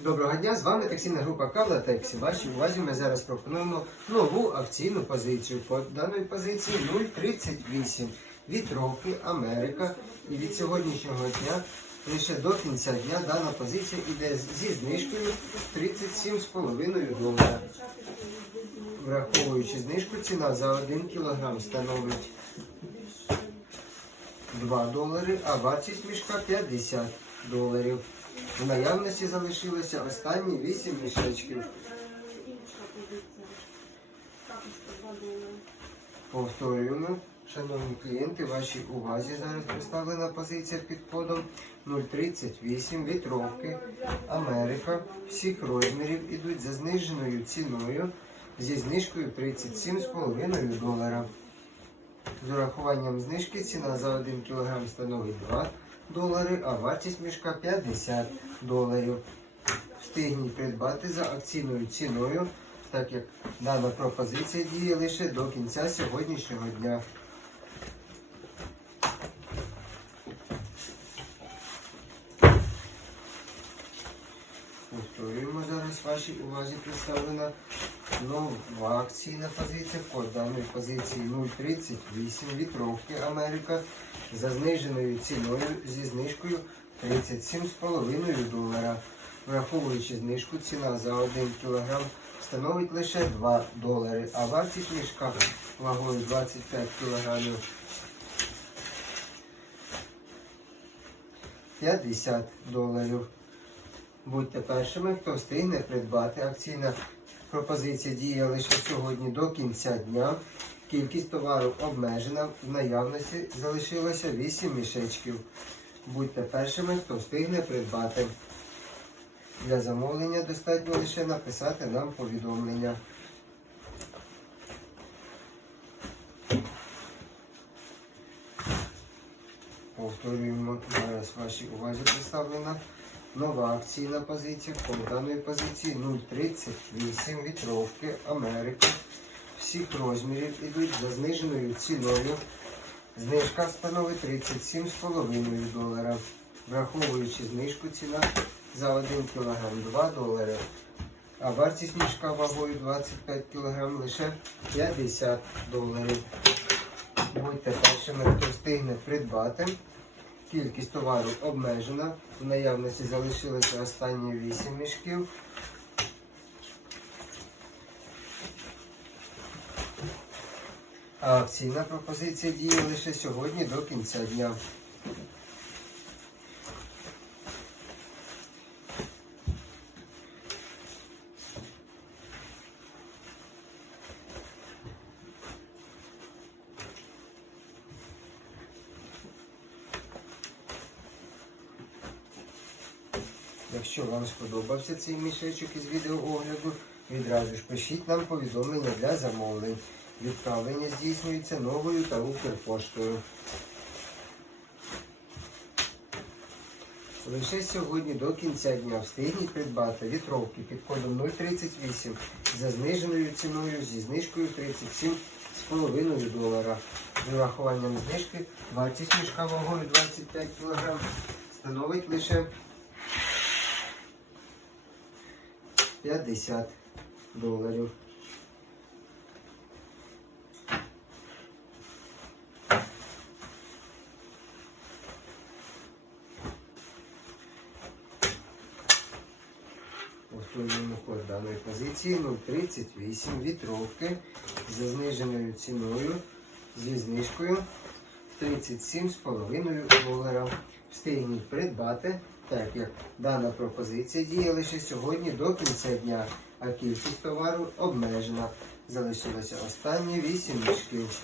Доброго дня, з вами таксійна група Кавла Таксі. Вашій увазі ми зараз пропонуємо нову акційну позицію. По даної позиції 0,38 вітровки Америка. І від сьогоднішнього дня лише до кінця дня дана позиція йде зі знижкою 37,5 долара. Враховуючи знижку, ціна за 1 кг становить 2 долари, а вартість мішка 50 доларів. В наявності залишилося останні 8 мішечків. Повторюємо, шановні клієнти, вашій увазі зараз представлена позиція під кодом 038 вітровки Америка. Всіх розмірів ідуть за зниженою ціною зі знижкою 37,5 долара. З урахуванням знижки ціна за 1 кг становить 2 долари, а вартість мішка 50 доларів. Встигніть придбати за акційною ціною, так як дана пропозиція діє лише до кінця сьогоднішнього дня. Повторюємо зараз вашій увазі представлена нова акційна позиція. Код даної позиції 038 вітровки Америка за зниженою ціною зі знижкою 37,5 долара. Враховуючи знижку, ціна за 1 кг становить лише 2 долари, а вартість мішка вагою 25 кг 50 доларів. Будьте першими, хто встигне придбати. Акційна пропозиція діє лише сьогодні до кінця дня. Кількість товару обмежена. В наявності залишилося 8 мішечків. Будьте першими, хто встигне придбати. Для замовлення достатньо лише написати нам повідомлення. Повторюємо зараз вашій увазі представлена нова акційна позиція. По даної позиції 0,38 вітровки Америка. Всіх розмірів ідуть за зниженою ціною. Знижка становить 37,5 долара. Враховуючи знижку ціна за 1 кг 2 долари. А вартість мішка вагою 25 кг лише 50 доларів. Будьте першими, хто встигне придбати. Кількість товару обмежена. В наявності залишилося останні 8 мішків. А акційна пропозиція діє лише сьогодні до кінця дня. Якщо вам сподобався цей мішечок із відеоогляду, відразу ж пишіть нам повідомлення для замовлень. Відправлення здійснюється новою та Укрпоштою. Лише сьогодні до кінця дня встигніть придбати вітровки під кодом 038 за зниженою ціною зі знижкою 37,5 долара. З урахуванням знижки вартість мішка вагою 25 кг становить лише 50 доларів. Повторюємо код даної позиції 038 вітровки за зниженою ціною зі знижкою 37,5 долара. Встигніть придбати, так як дана пропозиція діє лише сьогодні до кінця дня, а кількість товару обмежена. Залишилося останні 8 мішків.